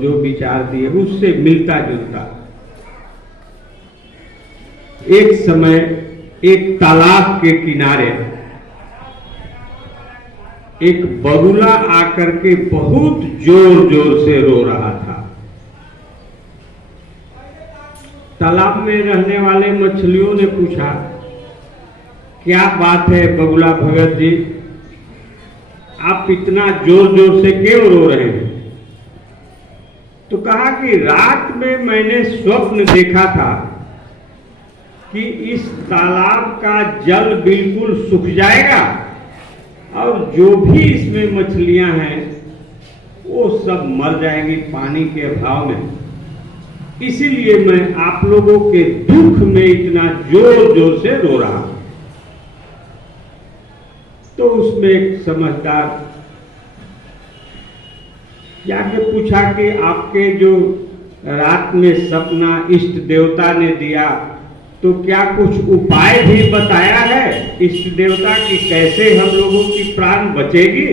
जो विचार दिए उससे मिलता जुलता। एक समय एक तालाब के किनारे एक बगुला आकर के बहुत जोर जोर से रो रहा था। तालाब में रहने वाले मछलियों ने पूछा, क्या बात है बगुला भगत जी, आप इतना जोर जोर से क्यों रो रहे हैं? तो कहा कि रात में मैंने स्वप्न देखा था कि इस तालाब का जल बिल्कुल सूख जाएगा और जो भी इसमें मछलियां हैं वो सब मर जाएंगी पानी के अभाव में। इसीलिए मैं आप लोगों के दुख में इतना जोर जोर से रो रहा हूं। तो उसमें एक समझदार जाके पूछा कि आपके जो रात में सपना इष्ट देवता ने दिया, तो क्या कुछ उपाय भी बताया है इष्ट देवता की, कैसे हम लोगों की प्राण बचेगी?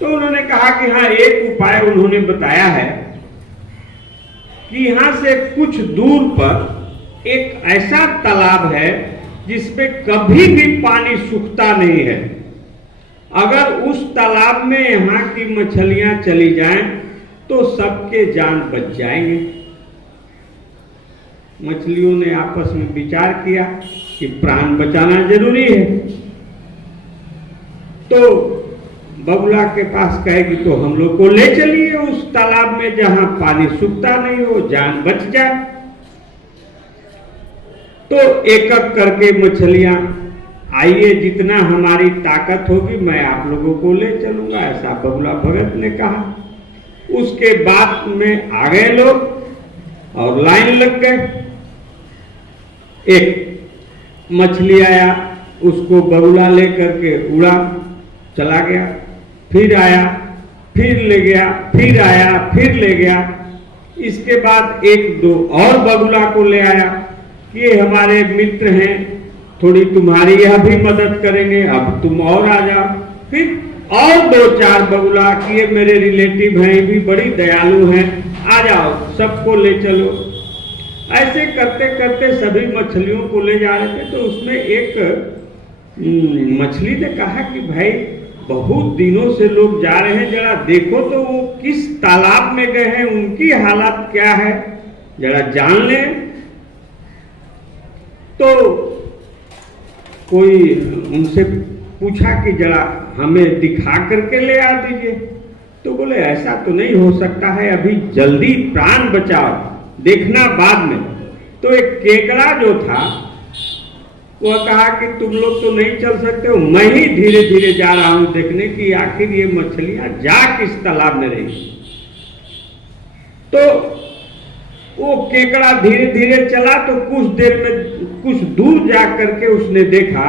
तो उन्होंने कहा कि हाँ, एक उपाय उन्होंने बताया है कि यहां से कुछ दूर पर एक ऐसा तालाब है जिसमें कभी भी पानी सूखता नहीं है। अगर उस तालाब में यहाँ की मछलियां चली जाएं तो सबके जान बच जाएंगे। मछलियों ने आपस में विचार किया कि प्राण बचाना जरूरी है। तो बगुला के पास कहेगी तो हम लोग को ले चलिए उस तालाब में जहां पानी सूखता नहीं हो, जान बच जाए। तो एक एक करके मछलियां, आइए जितना हमारी ताकत होगी मैं आप लोगों को ले चलूंगा, ऐसा बगुला भगत ने कहा। उसके बाद में आ गए लोग और लाइन लग गए। एक मछली आया, उसको बगुला लेकर के उड़ा चला गया, फिर आया, फिर ले गया, फिर आया, फिर ले गया। इसके बाद एक दो और बगुला को ले आया कि ये हमारे मित्र हैं, थोड़ी तुम्हारी यह भी मदद करेंगे, अब तुम और आ जाओ। फिर और दो चार बगुला कि ये मेरे रिलेटिव हैं, भी बड़ी दयालु हैं, आ जाओ सबको ले चलो। ऐसे करते करते सभी मछलियों को ले जा रहे थे। तो उसमें एक मछली ने कहा कि भाई बहुत दिनों से लोग जा रहे हैं, जरा देखो तो वो किस तालाब में गए हैं, उनकी हालत क्या है, जरा जान लें। तो कोई उनसे पूछा कि जरा हमें दिखा करके ले आ दीजिए। तो बोले ऐसा तो नहीं हो सकता है, अभी जल्दी प्राण बचाओ, देखना बाद में। तो एक केकड़ा जो था वह कहा कि तुम लोग तो नहीं चल सकते हो, मैं ही धीरे धीरे जा रहा हूं देखने की आखिर ये मछलियां जा किस तालाब में रही। तो वो केकड़ा धीरे धीरे चला तो कुछ देर में, कुछ दूर जा करके उसने देखा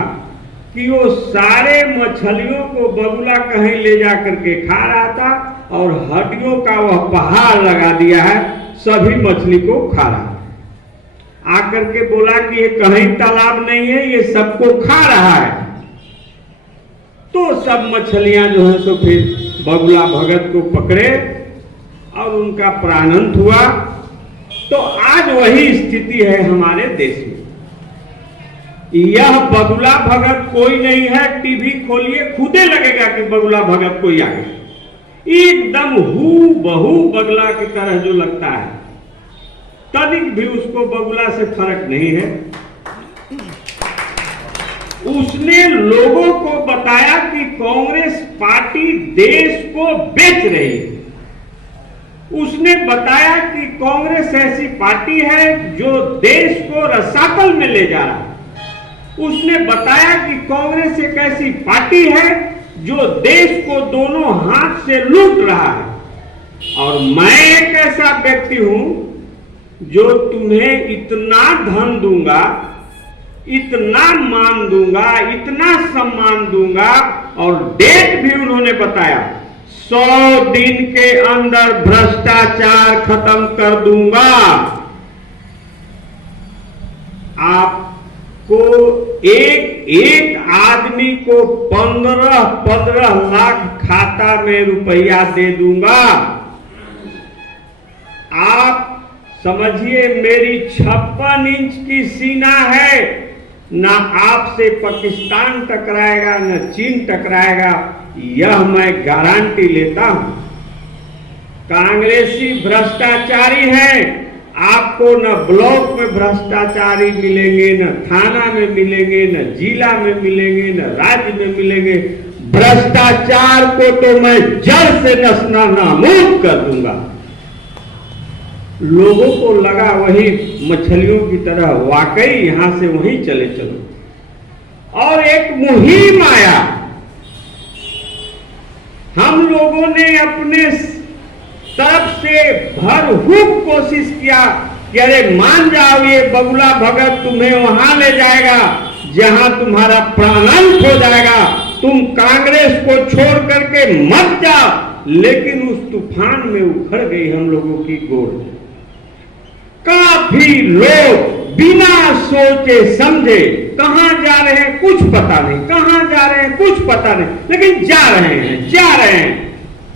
कि वो सारे मछलियों को बगुला कहीं ले जा करके खा रहा था और हड्डियों का वह पहाड़ लगा दिया है, सभी मछली को खा रहा है। आकर के बोला कि ये कहीं तालाब नहीं है, ये सबको खा रहा है। तो सब मछलियां जो है सो फिर बगुला भगत को पकड़े और उनका प्राणंत हुआ। तो आज वही स्थिति है हमारे देश में। यह बगुला भगत कोई नहीं है, टीवी खोलिए खुदे लगेगा कि बगुला भगत कोई आ गया, एकदम हू बहू बगुला की तरह जो लगता है, तनिक भी उसको बगुला से फर्क नहीं है। उसने लोगों को बताया कि कांग्रेस पार्टी देश को बेच रही है। उसने बताया कि कांग्रेस ऐसी पार्टी है जो देश को रसातल में ले जा रहा है। उसने बताया कि कांग्रेस एक ऐसी पार्टी है जो देश को दोनों हाथ से लूट रहा है। और मैं एक ऐसा व्यक्ति हूं जो तुम्हें इतना धन दूंगा, इतना मान दूंगा, इतना सम्मान दूंगा, और डेट भी उन्होंने बताया 100 दिन के अंदर भ्रष्टाचार खत्म कर दूंगा। आपको एक एक आदमी को 15-15 लाख खाता में रुपया दे दूंगा। आप समझिए मेरी 56 इंच की सीना है, ना आपसे पाकिस्तान टकराएगा न चीन टकराएगा, यह मैं गारंटी लेता हूं। कांग्रेसी भ्रष्टाचारी हैं, आपको न ब्लॉक में भ्रष्टाचारी मिलेंगे, न थाना में मिलेंगे, न जिला में मिलेंगे, न राज्य में मिलेंगे। भ्रष्टाचार को तो मैं जड़ से नस्ना नाबूद कर दूंगा। लोगों को लगा वही मछलियों की तरह वाकई यहां से वहीं चले चलो, और एक मुहिम आया। हम लोगों ने अपने तरफ से भरपूर कोशिश किया कि अरे मान जाओ, ये बगुला भगत तुम्हें वहां ले जाएगा जहां तुम्हारा प्राणांत हो जाएगा, तुम कांग्रेस को छोड़ करके मत जाओ। लेकिन उस तूफान में उखड़ गई हम लोगों की गोद। काफी लोग बिना सोचे समझे कहां जा रहे हैं कुछ पता नहीं, कहां जा रहे हैं कुछ पता नहीं, लेकिन जा रहे हैं।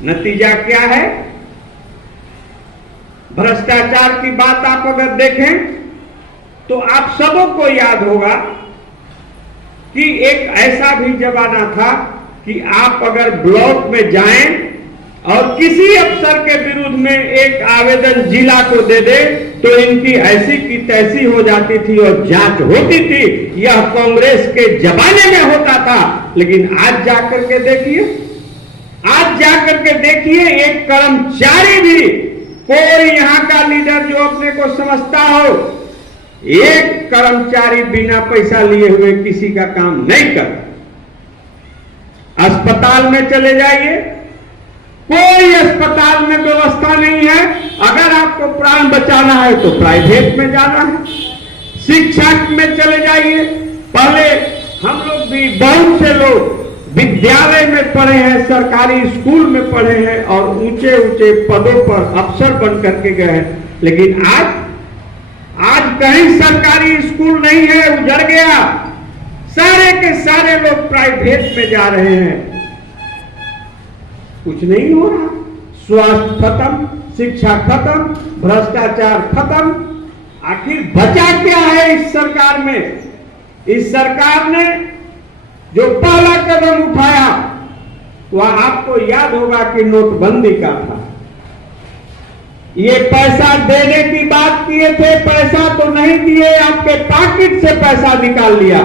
नतीजा क्या है? भ्रष्टाचार की बात आप अगर देखें तो आप सबों को याद होगा कि एक ऐसा भी जमाना था कि आप अगर ब्लॉक में जाएं और किसी अफसर के विरुद्ध में एक आवेदन जिला को दे दे तो इनकी ऐसी की तैसी हो जाती थी और जांच होती थी। यह कांग्रेस के जमाने में होता था। लेकिन आज जाकर के देखिए, एक कर्मचारी भी, कोई यहां का लीडर जो अपने को समझता हो, एक कर्मचारी बिना पैसा लिए हुए किसी का काम नहीं करता। अस्पताल में चले जाइए, कोई अस्पताल में व्यवस्था नहीं है। अगर आपको प्राण बचाना है तो प्राइवेट में जाना है। शिक्षा में चले जाइए, पहले हम लोग भी, बहुत से लोग विद्यालय में पढ़े हैं, सरकारी स्कूल में पढ़े हैं और ऊंचे ऊंचे पदों पर अफसर बन करके गए हैं। लेकिन आज कहीं सरकारी स्कूल नहीं है, उजड़ गया। सारे के सारे लोग प्राइवेट में जा रहे हैं। कुछ नहीं हो रहा। स्वास्थ्य खत्म, शिक्षा खत्म, भ्रष्टाचार खत्म। आखिर बचा क्या है इस सरकार में? इस सरकार ने जो पहला कदम उठाया वह आपको याद होगा कि नोटबंदी का था। ये पैसा देने की बात किए थे, पैसा तो नहीं दिए, आपके पॉकेट से पैसा निकाल लिया।